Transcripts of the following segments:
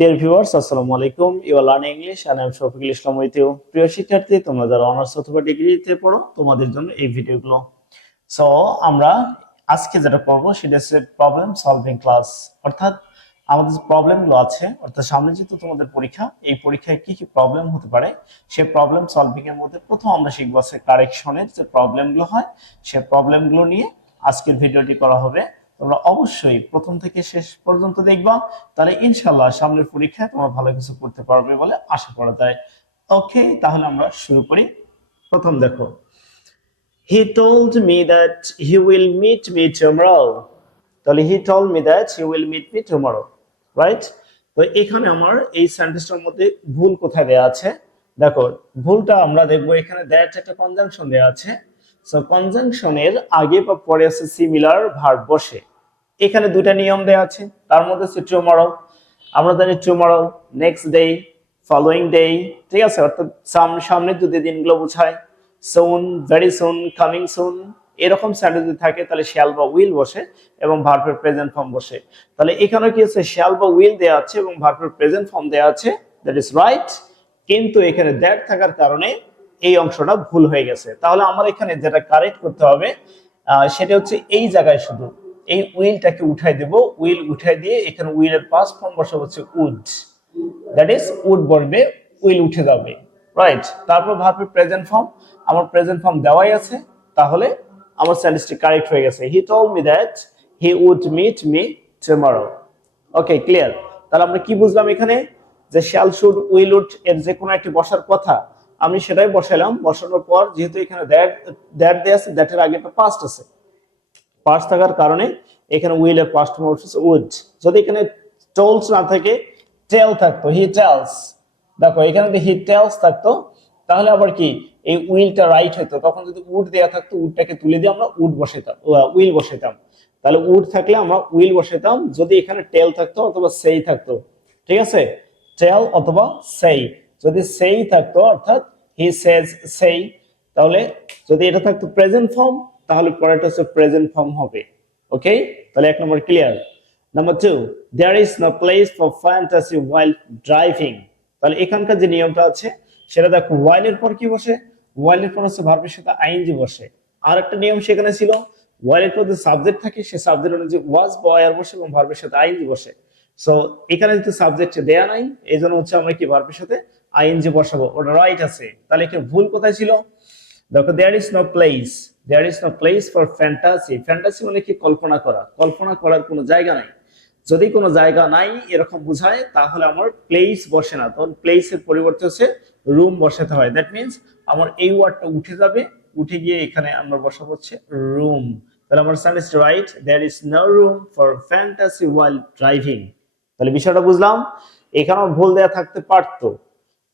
Deer viewers, আসসালামু আলাইকুম। You are learning English and I am Shafiqul Islam with you. প্রিয় শিক্ষার্থী, তোমরা যারা অনার্স অথবা ডিগ্রিতে পড়ো, তোমাদের জন্য এই ভিডিওগুলো। সো আমরা আজকে যেটা পড়বো সেটা হচ্ছে প্রবলেম সলভিং ক্লাস। অর্থাৎ আমাদের যে প্রবলেমগুলো আছে, অর্থাৎ সামনে যেহেতু তোমাদের পরীক্ষা, এই পরীক্ষায় কি কি প্রবলেম হতে পারে সেই প্রবলেম সলভিং এর মধ্যে প্রথম আমরা শিখবো আছে কারেকশনের যে প্রবলেমগুলো হয়, সেই প্রবলেমগুলো নিয়ে আজকের ভিডিওটি করা হবে। তোমরা অবশ্যই প্রথম থেকে শেষ পর্যন্ত দেখবা, তাহলে ইনশাল্লাহ সামনের পরীক্ষায় তোমরা ভালো কিছু করতে পারবে বলে আশা করা যায়। ওকে, তাহলে আমরা শুরু করি। প্রথম দেখো, he told me that he will meet me tomorrow. তাহলে he told me that he will meet me tomorrow, right? তো এখানে আমার এই সেন্টেন্সটার মধ্যে ভুল কোথায় দেয়া আছে দেখো। ভুলটা আমরা দেখবো এখানে দ্যাট একটা কনজাংশন দেয়া আছে। সো কনজাংশনের আগে বা পরে আছে সিমিলার ভার্ব বসে। এখানে দুটা নিয়ম দেয়া আছে, তার মধ্যে হচ্ছে টুমরো। আমরা জানি tomorrow next day, following day, ঠিক আছে? অর্থাৎ সামনে যদি দিনগুলো বোঝায়। সুন, ভেরি সুন, কামিং সুন, এরকম সেন্টেন্স যদি থাকে তাহলে শ্যাল বা উইল বসে এবং ভার্বের প্রেজেন্ট ফর্ম বসে। তাহলে এখানে কি আছে, শ্যাল বা উইল দেয়া আছে এবং ভার্বের প্রেজেন্ট ফর্ম দেয়া আছে, দ্যাট ইজ রাইট। কিন্তু এখানে দ্যাট থাকার কারণে এই অংশটা ভুল হয়ে গেছে। তাহলে আমার এখানে যেটা কারেক্ট করতে হবে সেটা হচ্ছে এই জায়গায় শুধু এই উইলটাকে উঠাই দেব। উইল উঠাই দিয়ে এখানে উইলের পাস্ট ফর্ম বসাবো হচ্ছে উড, দ্যাট ইজ উড বলবে, উইল উঠে যাবে, রাইট? তারপর ভার্বের প্রেজেন্ট ফর্ম, আমার প্রেজেন্ট ফর্ম দেওয়াই আছে, তাহলে আমার সেন্টেন্সটি কারেক্ট হয়ে গেছে। He told me that he would meet me tomorrow. Okay, clear? তাহলে আমরা কি বুঝলাম এখানে, যে শ্যাল, শুড, উইল, উড এর যে কোনো একটি বসার কথা, আমি সেটাই বসাইলাম। বসানোর পর যেহেতু এখানে দ্যাট দেয়া আছে, দ্যাটের আগে একটা পাস্ট আছে, পাস্ট থাকার কারণে এখানে উইল এর পাস্ট ফর্ম হচ্ছে উড। যদি এখানে টোলস না থাকে, টেল থাকতো, হি টেলস। দেখো এখানে যদি হি টেলস থাকতো তাহলে আবার কি এই উইলটা রাইট হতো। তখন যদি উড দেয়া থাকতো, উডটাকে তুলে দিয়ে আমরা উড বসাইতাম, উইল বসাইতাম। তাহলে উড থাকলে আমরা উইল বসাইতাম। যদি এখানে টেল থাকতো অথবা সেই থাকতো, ঠিক আছে? টেল অথবা সেই, যদি সেই থাকতো অর্থাৎ হি সেজ সেই, তাহলে যদি এটা থাকতো প্রেজেন্ট ফর্ম তাহলে পরেরটা হচ্ছে প্রেজেন্ট ফর্ম হবে। ওকে, তাহলে এক নম্বর clear. Number 2, there is no place for fantasy while driving. তাহলে এখানকার যে নিয়মটা আছে সেটা দেখো, হোয়াইল এর পর কি বসে? হোয়াইল এর পর হচ্ছে ভার্বের সাথে আইএনজি বসে। আর একটা নিয়ম সেখানে ছিল, হোয়াইল এর পর যে সাবজেক্ট থাকে সে সাবজেক্ট অনুযায়ী ওয়াজ বা ওয়্যার বসে এবং ভার্বের সাথে আইএনজি বসে। সো এখানে যেহেতু সাবজেক্ট দেয়া নাই, এই জন্য হচ্ছে আমরা কি ভার্বের সাথে আইএনজি বসাবো, ওটা রাইট আছে। তাহলে এখানে ভুল কোথায় ছিল দেখো, there is no place, there is no place for fantasy. Fantasy মানে কি, কল্পনা করা। কল্পনা করার কোনো জায়গা নাই। যদি কোনো জায়গা নাই এরকম বোঝায় তাহলে আমার প্লেস বসে না, তখন প্লেস এর পরিবর্তে হচ্ছে রুম বসাতে হয়। দ্যাট মিন্স আমার এই ওয়ার্ডটা উঠে যাবে, উঠে গিয়ে এখানে আমরা বসাবো হচ্ছে রুম। তাহলে আমার sentence right, there is no room for fantasy while driving. তাহলে বিষয়টা বুঝলাম। এখানেও ভুল দেয়া থাকতে পারতো,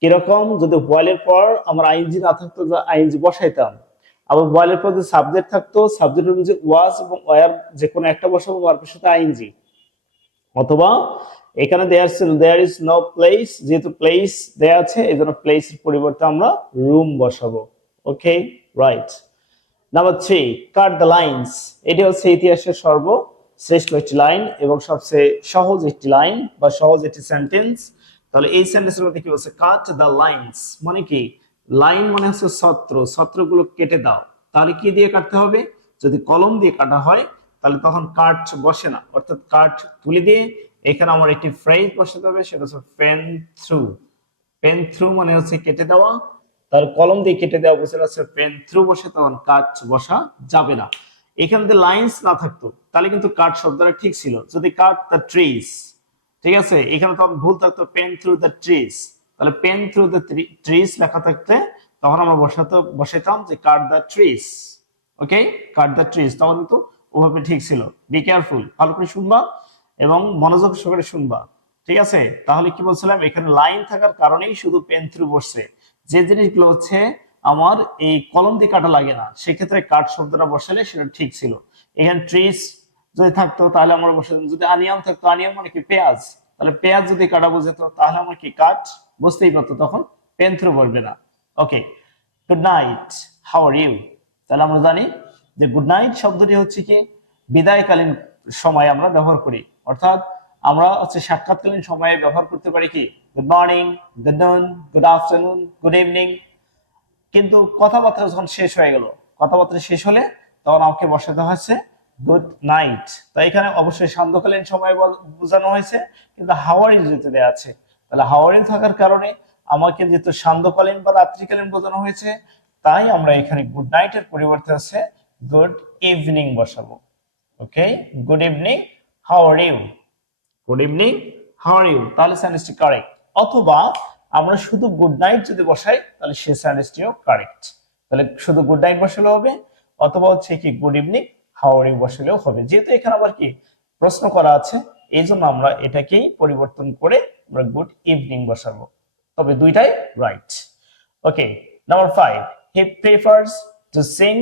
কিরকম? যদি হোয়াইলের পর আমার আইএনজি না থাকতো, আইএনজি বসাইতাম। আবার হোয়াইলের পর যদি সাবজেক্ট থাকতো, সাবজেক্ট অনুযায়ী ওয়াজ এবং ওয়্যার যে কোনো একটা বসাবো, ভার্বের সাথে আইএনজি। অথবা এখানে দেয়ার ইজ নো প্লেস, যেহেতু প্লেস দেয়া আছে এই জন্য প্লেস এর পরিবর্তে আমরা রুম বসাবো। Okay, right. Number 3, cut the lines. এটি হচ্ছে ইতিহাসের সর্বশ্রেষ্ঠ একটি লাইন এবং সবচেয়ে সহজ একটি লাইন বা সহজ একটি সেন্টেন্স। তাহলে এই সেন্টেন্সের মধ্যে কি বলছে, কাট দ্য লাইনস মানে কি? লাইন মানে হচ্ছে ছত্র, ছত্রগুলো কেটে দাও। তাহলে কি দিয়ে কাটতে হবে? যদি কলম দিয়ে কাটা হয় তাহলে তখন কাট বসে না, অর্থাৎ কাট তুলে দিয়ে এখানে আমার একটি ফ্রেজ বসাতে হবে, সেটা হচ্ছে পেন থ্রু। পেন থ্রু মানে হচ্ছে কেটে দেওয়া। তার কলম দিয়ে কেটে দেওয়া বসে আছে, পেন থ্রু বসে, তখন কাট বসা যাবে না। এখানে যদি লাইন্স না থাকতো তাহলে কিন্তু কাট শব্দটা ঠিক ছিল। যদি কাট দ্য ট্রিজ, ঠিক আছে, এখানে তখন ভুল থাকতো পেন থ্রু দ্য ট্রিজ। তাহলে পেন থ্রু দ্য ট্রিজ লেখা থাকতে তখন আমরা বসাইতাম যে cut the trees. Okay, cut the trees, তখন কিন্তু ওভাবে ঠিক ছিল। বি কেয়ারফুল, ভালো করে শুনবা এবং মনোযোগ সহকারে শুনবা, ঠিক আছে? তাহলে কি বলছিলাম, এখানে লাইন থাকার কারণেই শুধু পেন থ্রু বসছে। যে জিনিসগুলো হচ্ছে আমার এই কলম দিয়ে কাটা লাগে না, সেক্ষেত্রে কাট শব্দটা বসালে সেটা ঠিক ছিল। এখানে ট্রিজ যদি থাকতো তাহলে আমরা বসাতাম। যদি আনিয়াম থাকতো, আনিয়াম মানে কি পেঁয়াজ, তাহলে পেঁয়াজ যদি কাটা বোঝাতো তাহলে আমার কি কাট বুঝতেই পারতো, তখন পেন থ্রু বলবে না। Okay, good night, how are you. তাহলে আমরা জানি যে গুড নাইট শব্দটি হচ্ছে কি বিদায়কালীন সময় আমরা ব্যবহার করি, অর্থাৎ আমরা হচ্ছে সাক্ষাৎকালীন সময়ে ব্যবহার করতে পারি কি গুড মর্নিং, গুড নুন, গুড আফটারনুন, গুড ইভিনিং। কিন্তু কথাবার্তা যখন শেষ হয়ে গেল, কথাবার্তা শেষ হলে তখন আমাকে বসাতে হয়েছে গুড নাইট। তো এখানে অবশ্যই সান্ধ্যকালীন সময় বোঝানো হয়েছে, কিন্তু হাওয়ার ইউ যেতে দেওয়া আছে, তাহলে হাওয়ার ইউ থাকার কারণে আমাকে যেহেতু সান্ধ্যকালীন বা রাত্রিকালীন বোঝানো হয়েছে, তাই আমরা এখানে গুড নাইটের পরিবর্তে আছে গুড ইভিনিং বসাবো। Okay, good evening, how are you, good evening, how are you, তাহলে সেন্টেন্সটি কারেক্ট। অথবা আমরা শুধু গুড নাইট যদি বসাই তাহলে সে সেন্টেন্সটিও কারেক্ট। তাহলে শুধু গুড নাইট বসালেও হবে, অথবা হচ্ছে কি good evening, how are you বসালেও হবে। যেহেতু এখানে আবার কি প্রশ্ন করা আছে, এই জন্য আমরা এটাকেই পরিবর্তন করে আমরা গুড ইভিনিং বসাবো, তবে দুইটাই right. Okay, number 5, he prefers to sing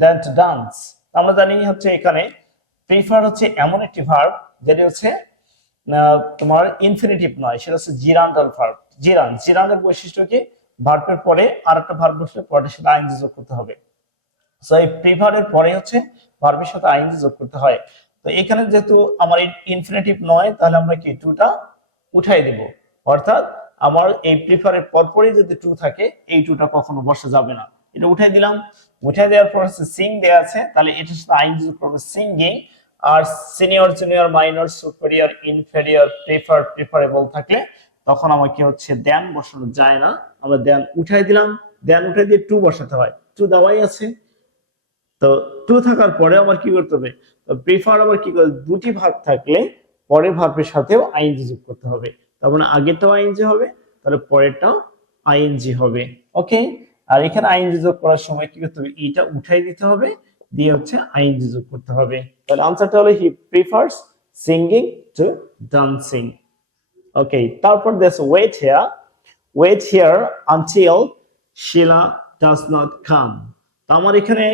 than to dance. আমরা জানি হচ্ছে এখানে প্রিফার হচ্ছে এমন একটি ভার্ব যেটা হচ্ছে তোমার ইনফিনিটিভ নয়, সেটা হচ্ছে জিরান্ডাল ভার্ব। জিরানের বৈশিষ্ট্য কি, ভার্বের পরে আরেকটা ভার্ব বসলে পরে সেটা আইএনজি যোগ করতে হবে। সো এই প্রিফারের পরে হচ্ছে ভার্বের সাথে আইএনজি যোগ করতে হয়। তো এখানে যেহেতু আমার ইনফিনিটিভ নয়, তাহলে আমরা কি টুটা উঠাই দিব, অর্থাৎ আমার এই প্রিফারের পরপরই যদি টু থাকে, এই টুটা কখনো বসা যাবে না। এটা উঠাই দিলাম, উঠাই দেওয়ার পর হচ্ছে সিং দেয়া আছে, তাহলে এটার সাথে আইএনজি যোগ করবে সিঙ্গিং। আর senior, junior, minor, superior, inferior, prefer, preferable থাকলে তখন আমাকে হচ্ছে দেন বসানো যায় না, আমরা দেন উঠাই দিলাম, দেন উঠাই দিয়ে টু বসাতে হয়, টু দেওয়াই আছে। তো টু থাকার পরে আবার কি করতে হবে, প্রিফার আবার কি করে, দুটি ভার্ব থাকলে পরের ভার্বের সাথেও আইএনজি যোগ করতে হবে। তার মানে আগেরটাও আইএনজি হবে, তাহলে পরেরটাও আইএনজি হবে। ওকে, আর এখানে আইএনজি যোগ করার সময় কি করতে হবে, ইটা উঠাই দিতে হবে, দিয়ে হচ্ছে আইএনজি যোগ করতে হবে। তাহলে আনসারটা হলো he prefers singing to dancing. Okay, তারপর Desh wait here until Shila does not come. তো আমার এখানে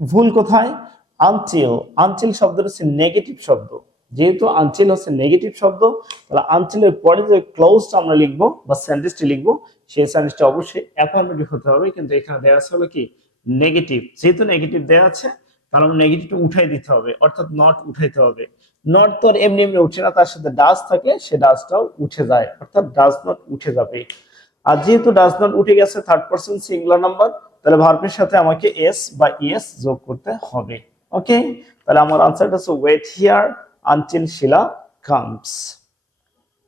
ভুল কোথায়, আনটিল শব্দটা হচ্ছে নেগেটিভ শব্দ। যেহেতু আনটিল হচ্ছে নেগেটিভ শব্দ, তাহলে আনটিলের পরে যে ক্লোজটা আমরা লিখবো বা সেন্টেন্সটি লিখবো, সেই সেন্টেন্সটা অবশ্যই অ্যাফার্মেটিভ হতে হবে। কিন্তু এখানে দেওয়া আছে হলো কি নেগেটিভ, যেহেতু নেগেটিভ দেওয়া আছে তাহলে আমরা নেগেটিভটা উঠাই দিতে হবে, অর্থাৎ নট উঠাইতে হবে। নট তো আর এমনি এমনি উঠে না, তার সাথে ডাজ থাকলে সে ডাজটাও উঠে যায়, অর্থাৎ ডাজ নট উঠে যাবে। আর যেহেতু ডাজ নট উঠে গেছে থার্ড পারসন সিঙ্গুলার নাম্বার, তাহলে ভার্বের সাথে আমাকে এস বা ইএস যোগ করতে হবে। ওকে, তাহলে আমার আনসারটা হচ্ছে wait here until Shila comes.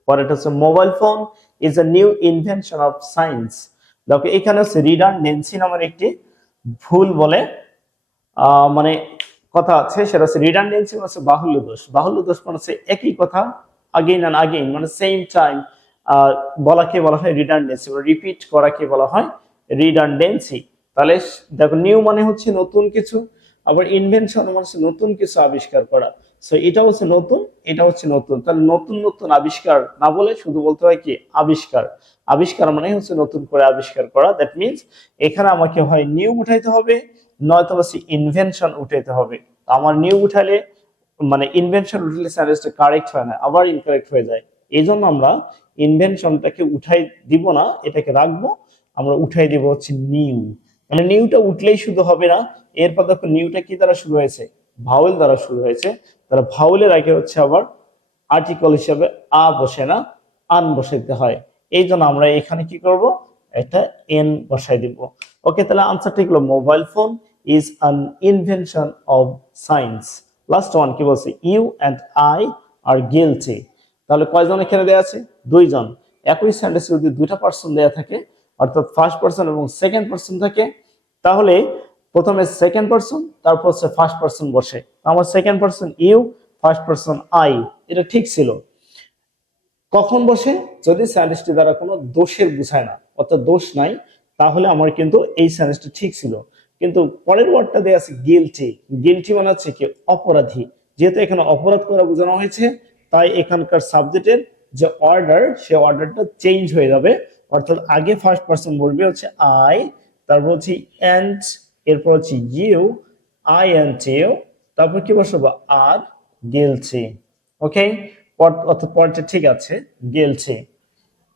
পরেরটা হচ্ছে mobile phone is a new invention of science. দেখো এখানে হচ্ছে রিডান্ডেন্সি নামের একটি ভুল বলে মানে কথা আছে, সেটা হচ্ছে রিডান্ডেন্সি মানে বাহুল্য দোষ। বাহুল্য দোষ মানে হচ্ছে একই কথা আগেইন এন্ড আগেইন, মানে সেম টাইম বলাকে বলা হয় রিডান্ডেন্সি, রিপিট করাকে বলা হয় রিডান্ডেন্সি। তাহলে দেখো নিউ মানে হচ্ছে নতুন কিছু, আবার ইনভেনশন মানে হচ্ছে নতুন কিছু আবিষ্কার করা। সো এটা হচ্ছে নতুন, এটা হচ্ছে নতুন, তাহলে নতুন নতুন আবিষ্কার না বলে শুধু বলতে হয় কি আবিষ্কার। আবিষ্কার মানে হচ্ছে নতুন করে আবিষ্কার করা। দ্যাট মিনস এখানে আমাকে হয় নিউ উঠাইতে হবে, নয়তো হচ্ছে ইনভেনশন উঠাইতে হবে। আমার নিউ উঠালে মানে ইনভেনশন উঠালে সেন্টেন্সটা কারেক্ট হয় না, আবার ইনকারেক্ট হয়ে যায়। এই জন্য আমরা ইনভেনশনটাকে উঠাই দিব না, এটাকে রাখবো, আমরা উঠাই দিব হচ্ছে নিউ। মানে নিউটা উঠলেই শুধু হবে না, এরপর দেখো নিউটা কি দ্বারা শুরু হয়েছে, ভাওয়েল দ্বারা শুরু হয়েছে, তাহলে ভাওয়েলের আগে হচ্ছে আবার আর্টিকেল হিসাবে আ বসে না আন বসাইতে হয়। এই জন্য আমরা এখানে কি করব, একটা এন বসাই দিব। ওকে, তাহলে আনসারটা হলো mobile phone is an invention of science. Last one কি বলছে, you and I are guilty. তাহলে কয়জন এখানে দেয়া আছে, দুইজন। একই সেন্টেন্সে যদি দুইটা পারসন দেয়া থাকে, অর্থাৎ ফার্স্ট পারসন এবং সেকেন্ড পারসন থাকে, তাহলে প্রথমে সেকেন্ড পারসন তারপর হচ্ছে ফার্স্ট পারসন বসে। আমার second person you, first person I, এটা ঠিক ছিল। কখন বসে, যদি সেন্টেন্সটি দ্বারা কোনো দোষের বুঝায় না, অর্থাৎ দোষ নাই, তাহলে আমার কিন্তু এই সেন্টেন্সটি ঠিক ছিল। কিন্তু পরের ওয়ার্ডটা দেয়া আছে গিলটি। গিলটি মানে হচ্ছে কি অপরাধী। যেহেতু এখানে অপরাধ করা বোঝানো হয়েছে, তাই এখানকার সাবজেক্টের যে অর্ডার, সে অর্ডারটা চেঞ্জ হয়ে যাবে। অর্থাৎ আগে ফার্স্ট পারসন বলবে হচ্ছে আই, তারপর হচ্ছে এন্ড, এরপর হচ্ছে ইউ, আই এন্ড ইউ, তারপর কি বসাবো আর গিলটি। ওকে, অর্থাৎ পয়েন্টটা ঠিক আছে, গিলটি।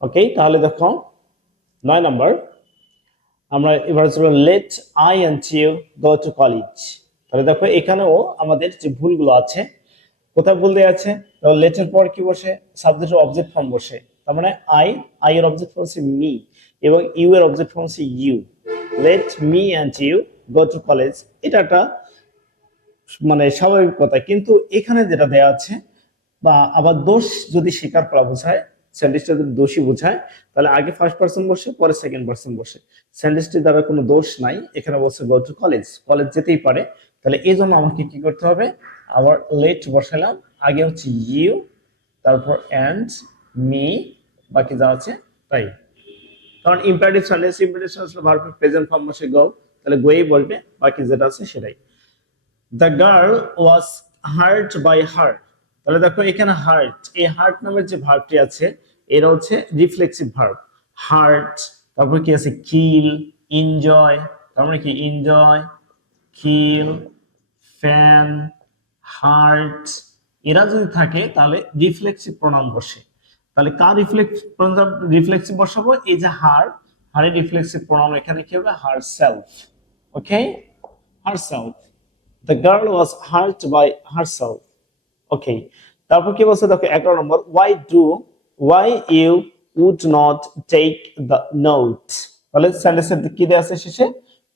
ওকে, তাহলে দেখো 9 নাম্বার, আমরা এবার চলো let I and you go to college. তাহলে দেখো এখানেও আমাদের যে ভুলগুলো আছে, কোথায় ভুল দেয়া আছে? লেটের পর কি বসে? সাবজেক্টের অবজেক্ট ফর্ম বসে। তার মানে আই এর অবজেক্ট ফর্ম হচ্ছে মি এবং ইউ এর অবজেক্ট ফর্ম হচ্ছে you. Let me and you go to college, এটা একটা মানে স্বাভাবিক কথা, কিন্তু এখানে যেটা দেয়া আছে বা আবার দোষ যদি স্বীকার করা বোঝায়, সেন্টেন্সটা যদি দোষী বোঝায়, তাহলে আগে ফার্স্ট পারসন বসে পরে সেকেন্ড পারসন বসে। সেন্টেন্সটির দ্বারা কোনো দোষ নাই, এখানে বলছে গো টু কলেজ, কলেজ যেতেই পারে। তাহলে এই জন্য আমাকে কি করতে হবে? আবার লেট বসালাম, আগে হচ্ছে ইউ, তারপর অ্যান্ড, মি, বাকি যা আছে তাই। কারণ ইম্পারেটিভ সেন্টেন্স ভার্বের প্রেজেন্ট ফর্ম বসে গো, তাহলে গোই বলবে, বাকি যেটা আছে সেটাই। The girl was hurt by heart, তাহলে দেখো এখানে হার্ট, এই হার্ট নামের যে ভার্বটি আছে এটা হচ্ছে রিফ্লেক্সিভ ভার্ব। হার্ট, তারপর কি আছে? কিল, এনজয়, তার মানে কি? এনজয়, কিল, ফ্যান, হার্ট, এরা যদি থাকে তাহলে রিফ্লেক্সিভ প্রনাউন বসে। তাহলে কার রিফ্লেক্সিভ বসাবো? এই যে হার্ট, হারের রিফ্লেক্সিভ প্রনাউন এখানে কি হবে? Her self. Okay, her self. The girl was hurt by herself. Okay. তারপর কি বলছে দেখো 11 নম্বর, why you would not take the note, তাহলে সেন্টেন্সের কি দেয়া আছে? শেষে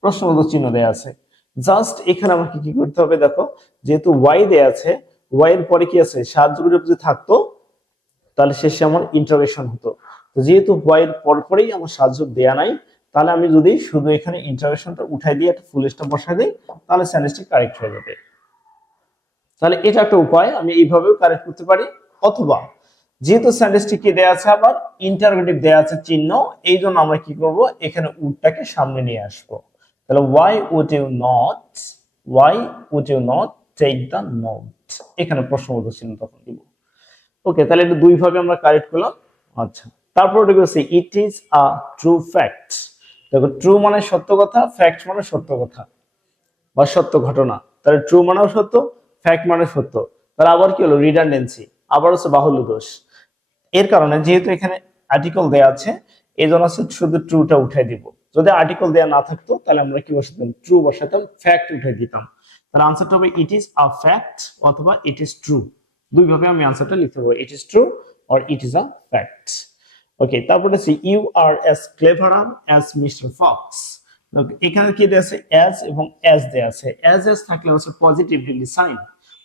প্রশ্নবোধক চিহ্ন দেয়া আছে। জাস্ট এখানে আমাকে কি করতে হবে? দেখো যেহেতু why দেয়া আছে, why এর পরে কি আছে? সাহায্যকারী যদি থাকতো তাহলে শেষে আমার ইন্টারোগেশন হতো। তো যেহেতু why এর পরপরেই আমার সাহায্য দেয়া নাই, তাহলে আমি যদি শুধু এখানে ইন্টারোগেশনটা উঠাই দিয়ে একটা ফুল স্টপ বসাই দিই, তাহলে সেন্টেন্সটি কারেক্ট হয়ে যাবে। তাহলে এটা একটা উপায়, আমি এইভাবেও কারেক্ট করতে পারি। অথবা যেহেতু সেন্টেন্সটি কি দেয়া আছে? আবার ইন্টারোগেটিভ দেয়া আছে চিহ্ন, এই জন্য আমরা কি করব? এখানে উডটাকে সামনে নিয়ে আসব। তাহলে why would you not take the note, এখানে প্রশ্নবোধক চিহ্ন তখন দিব। ওকে, তাহলে এটা দুই ভাবে আমরা কারেক্ট করলাম। আচ্ছা, তারপর ওটা বলছি ইট ইজ আ ট্রু ফ্যাক্ট। দেখো ট্রু মানে সত্য কথা, ফ্যাক্ট মানে সত্য কথা বা সত্য ঘটনা। তাহলে ট্রু মানেও সত্য, ফ্যাক্ট মানে সত্য। তাহলে আবার কি হলো? রিডান্ডেন্সি, আবার হচ্ছে বাহুল্য দোষ। এর কারণে যেহেতু এখানে আর্টিকেল দেয়া আছে, এই জন্য শুধু ট্রুটা উঠাই দিব। যদি আর্টিকেল দেয়া না থাকতো তাহলে আমরা কি বসাতাম? ট্রু বসাতাম, ফ্যাক্ট উঠাই দিতাম। তাহলে আনসারটা হবে ইট ইজ আ ফ্যাক্ট অথবা ইট ইজ ট্রু। দুই ভাবে আমি আনসারটা লিখতে পারবো, it is true or it is a fact. Okay, তারপরে আছে you are as cleverer as mister Fox. এখানে কি দেয়া আছে? অ্যাজ এবং অ্যাজ দেয়া আছে। অ্যাজ থাকলে হচ্ছে পজিটিভ ডিগ্রি সাইন,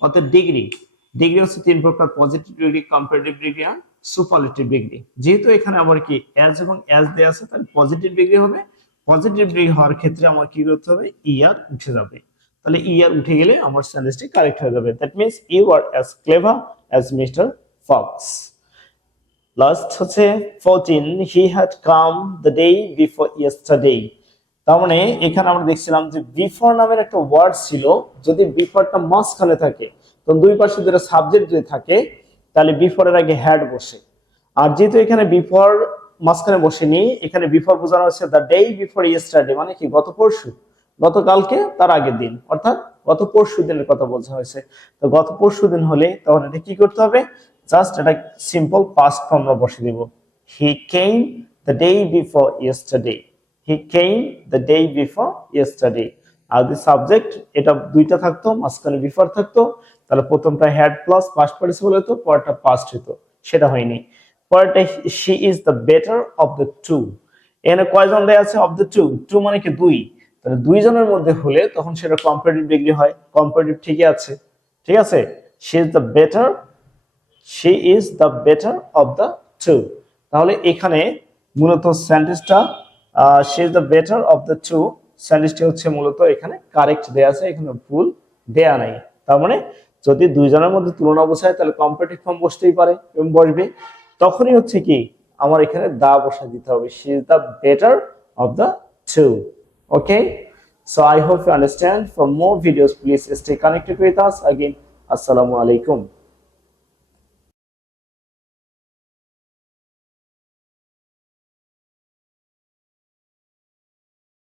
অর্থাৎ ডিগ্রি হচ্ছে তিন প্রকার: পজিটিভ ডিগ্রি, কম্পারেটিভ ডিগ্রি আর সুপারলেটিভ ডিগ্রি। যেহেতু এখানে আমার কি অ্যাজ এবং অ্যাজ দেয়া আছে, তাহলে পজিটিভ ডিগ্রি হবে। পজিটিভ ডিগ্রি হওয়ার ক্ষেত্রে আমার কি করতে হবে? ইয়ার উঠে যাবে। তাহলে ইয়ার উঠে গেলে আমার সেন্টেন্সটি কারেক্ট হয়ে যাবে। That means you are as clever as mister fox. Last হচ্ছে 14, he had come the day before yesterday. তার মানে এখানে আমরা দেখছিলাম যে বিফোর নামের একটা ওয়ার্ড ছিল, যদি বিফোরটা মাঝখানে থাকে, তো দুই পাশে দুটো সাবজেক্ট যদি থাকে, তাহলে বিফোরের আগে হ্যাড বসে। আর যেহেতু এখানে বিফোর মাঝখানে বসেনি, এখানে বিফোর বোঝানো হচ্ছে দ্য ডে বিফোর ইয়েস্টারডে, মানে কি? গত পরশু, গতকালকে তার আগের দিন, অর্থাৎ গত পরশু দিনের কথা বোঝা হয়েছে। তো গত পরশু দিন হলে তখন এটা কি করতে হবে? জাস্ট এটা সিম্পল পাস্ট ফর্ম আমরা বসে দিব। He came the day before yesterday, he came the day before yesterday. আর যদি সাবজেক্ট এটা দুইটা থাকতো, মাঝখানে বিফোর থাকতো, তাহলে প্রথমটা হ্যাড প্লাস পাস্ট পার্টিসিপল হতো, পরেরটা পাস্ট হতো। সেটা হয়নি। পরেরটা she is the better of the two. এখানে কয়জন দেয়া আছে? অফ দ্য টু, টু মানে কি? দুই। তাহলে দুইজনের মধ্যে হলে তখন সেটা কম্পারেটিভ ডিগ্রি হয়। কম্পারেটিভ ঠিকই আছে, ঠিক আছে। She is the better, she is the better of the two. তাহলে এখানে মূলত সেন্টেন্সটা she is the better of the two, সেন্টেন্সটি হচ্ছে মূলত এখানে কারেক্ট দেয়া আছে, এখানে ভুল দেয়া নাই। তার মানে যদি দুইজনের মধ্যে তুলনা বোঝায় তাহলে কম্পারেটিভ ফর্ম বসতেই পারে এবং বসবে। তখনই হচ্ছে কি আমার এখানে দা বসা দিতে হবে, she is the better of the two. Okay, so I hope you understand. For more videos, please stay connected with us. Again, Assalamu alaikum.